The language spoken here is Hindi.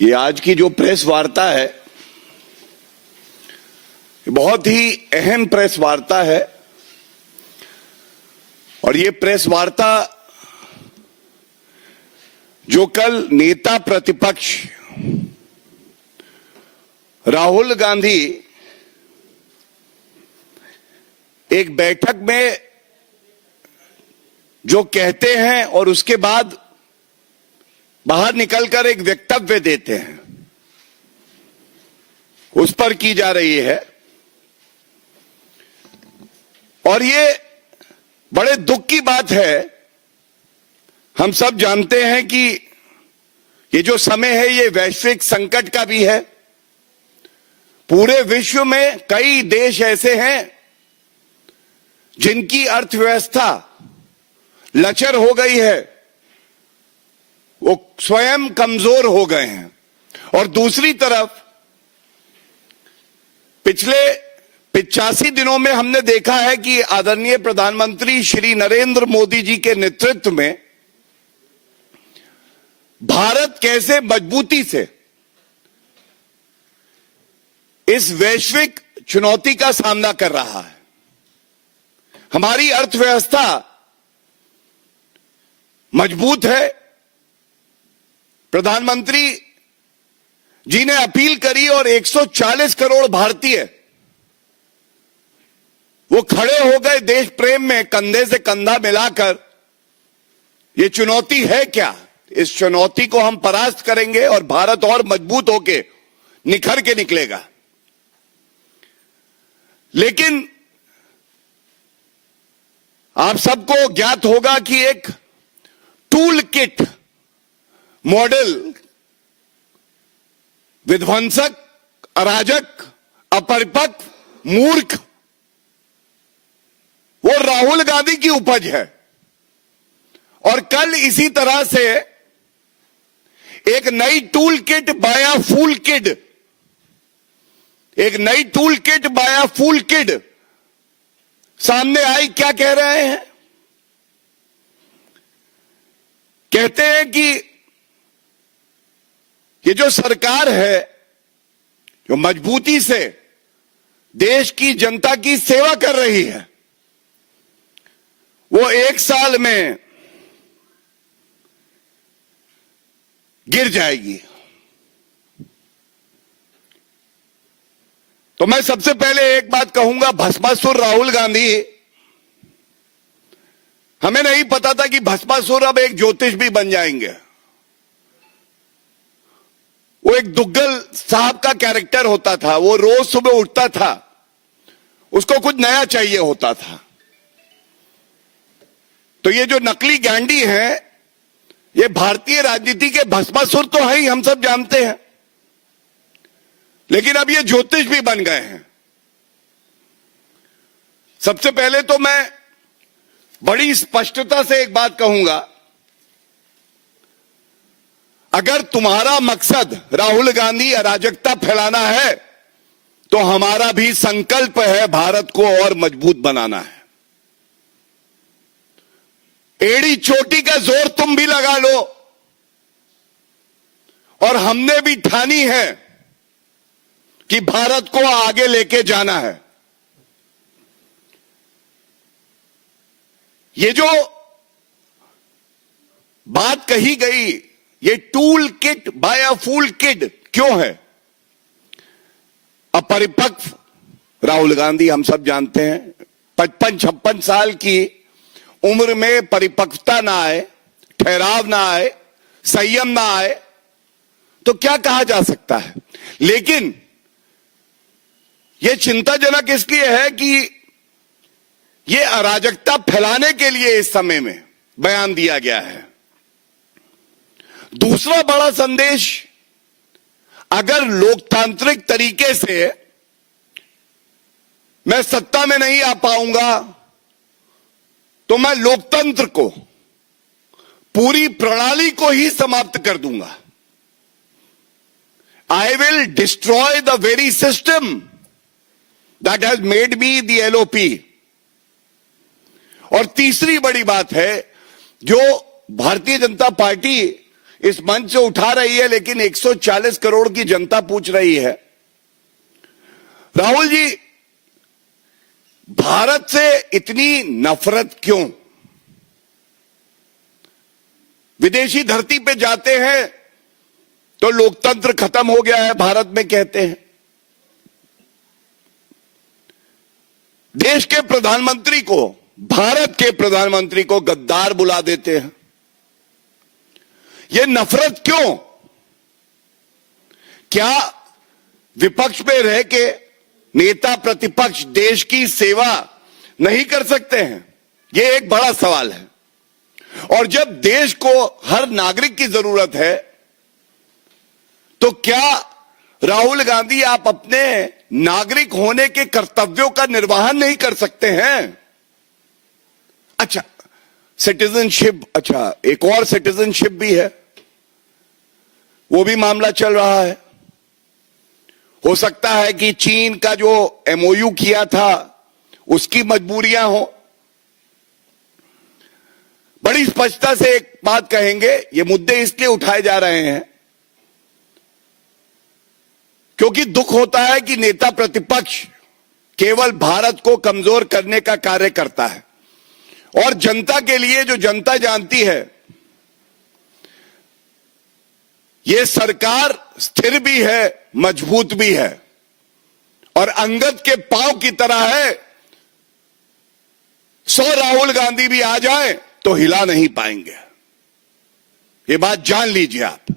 ये आज की जो प्रेस वार्ता है, बहुत ही अहम प्रेस वार्ता है और ये प्रेस वार्ता जो कल नेता प्रतिपक्ष राहुल गांधी एक बैठक में जो कहते हैं और उसके बाद बाहर निकलकर एक वक्तव्य देते हैं, उस पर की जा रही है। और ये बड़े दुख की बात है। हम सब जानते हैं कि ये जो समय है ये वैश्विक संकट का भी है। पूरे विश्व में कई देश ऐसे हैं जिनकी अर्थव्यवस्था लचर हो गई है, वो स्वयं कमजोर हो गए हैं। और दूसरी तरफ पिछले 85 दिनों में हमने देखा है कि आदरणीय प्रधानमंत्री श्री नरेंद्र मोदी जी के नेतृत्व में भारत कैसे मजबूती से इस वैश्विक चुनौती का सामना कर रहा है। हमारी अर्थव्यवस्था मजबूत है। प्रधानमंत्री जी ने अपील करी और 140 करोड़ भारतीय वो खड़े हो गए देश प्रेम में, कंधे से कंधा मिलाकर। ये चुनौती है क्या? इस चुनौती को हम परास्त करेंगे और भारत और मजबूत होके निखर के निकलेगा। लेकिन आप सबको ज्ञात होगा कि एक टूल किट मॉडल विध्वंसक, अराजक, अपरिपक्व, मूर्ख वो राहुल गांधी की उपज है। और कल इसी तरह से एक नई टूल किट बाया फूल किड, एक नई टूल किट बाया फूल किड सामने आई। क्या कह रहे हैं? कहते हैं कि ये जो सरकार है जो मजबूती से देश की जनता की सेवा कर रही है, वो 1 साल में गिर जाएगी। तो मैं सबसे पहले एक बात कहूंगा, भस्मासुर राहुल गांधी, हमें नहीं पता था कि भस्मासुर अब एक ज्योतिष भी बन जाएंगे। वो एक दुग्गल साहब का कैरेक्टर होता था। वो रोज सुबह उठता था, उसको कुछ नया चाहिए होता था। तो ये जो नकली गैंडी हैं, ये भारतीय राजनीति के भस्मासुर तो है ही, हम सब जानते हैं। लेकिन अब ये ज्योतिष भी बन गए हैं। सबसे पहले तो मैं बड़ी स्पष्टता से एक बात कहूंगा, अगर तुम्हारा मकसद राहुल गांधी अराजकता फैलाना है तो हमारा भी संकल्प है भारत को और मजबूत बनाना है। एड़ी चोटी का जोर तुम भी लगा लो, और हमने भी ठानी है कि भारत को आगे लेके जाना है। ये जो बात कही गई, ये टूल किट बाय अ फूल किड क्यों है? अपरिपक्व राहुल गांधी, हम सब जानते हैं, 55-56 साल की उम्र में परिपक्वता ना आए, ठहराव ना आए, संयम ना आए, तो क्या कहा जा सकता है? लेकिन यह चिंताजनक इसलिए है कि यह अराजकता फैलाने के लिए इस समय में बयान दिया गया है। दूसरा बड़ा संदेश, अगर लोकतांत्रिक तरीके से मैं सत्ता में नहीं आ पाऊंगा तो मैं लोकतंत्र को, पूरी प्रणाली को ही समाप्त कर दूंगा। I will destroy the very system that has made me the LOP. और तीसरी बड़ी बात है, जो भारतीय जनता पार्टी इस मंच से उठा रही है, लेकिन 140 करोड़ की जनता पूछ रही है, राहुल जी, भारत से इतनी नफरत क्यों? विदेशी धरती पे जाते हैं तो लोकतंत्र खत्म हो गया है भारत में, कहते हैं। देश के प्रधानमंत्री को, भारत के प्रधानमंत्री को गद्दार बुला देते हैं। यह नफरत क्यों? क्या विपक्ष में रह के नेता प्रतिपक्ष देश की सेवा नहीं कर सकते हैं? यह एक बड़ा सवाल है। और जब देश को हर नागरिक की जरूरत है, तो क्या राहुल गांधी आप अपने नागरिक होने के कर्तव्यों का निर्वहन नहीं कर सकते हैं? अच्छा, सिटीजनशिप, अच्छा एक और सिटीजनशिप भी है, वो भी मामला चल रहा है। हो सकता है कि चीन का जो एमओयू किया था उसकी मजबूरियां हो। बड़ी स्पष्टता से एक बात कहेंगे, ये मुद्दे इसलिए उठाए जा रहे हैं क्योंकि दुख होता है कि नेता प्रतिपक्ष केवल भारत को कमजोर करने का कार्य करता है, और जनता के लिए जो जनता जानती है, ये सरकार स्थिर भी है, मजबूत भी है, और अंगद के पांव की तरह है। 100 राहुल गांधी भी आ जाए तो हिला नहीं पाएंगे। ये बात जान लीजिए आप।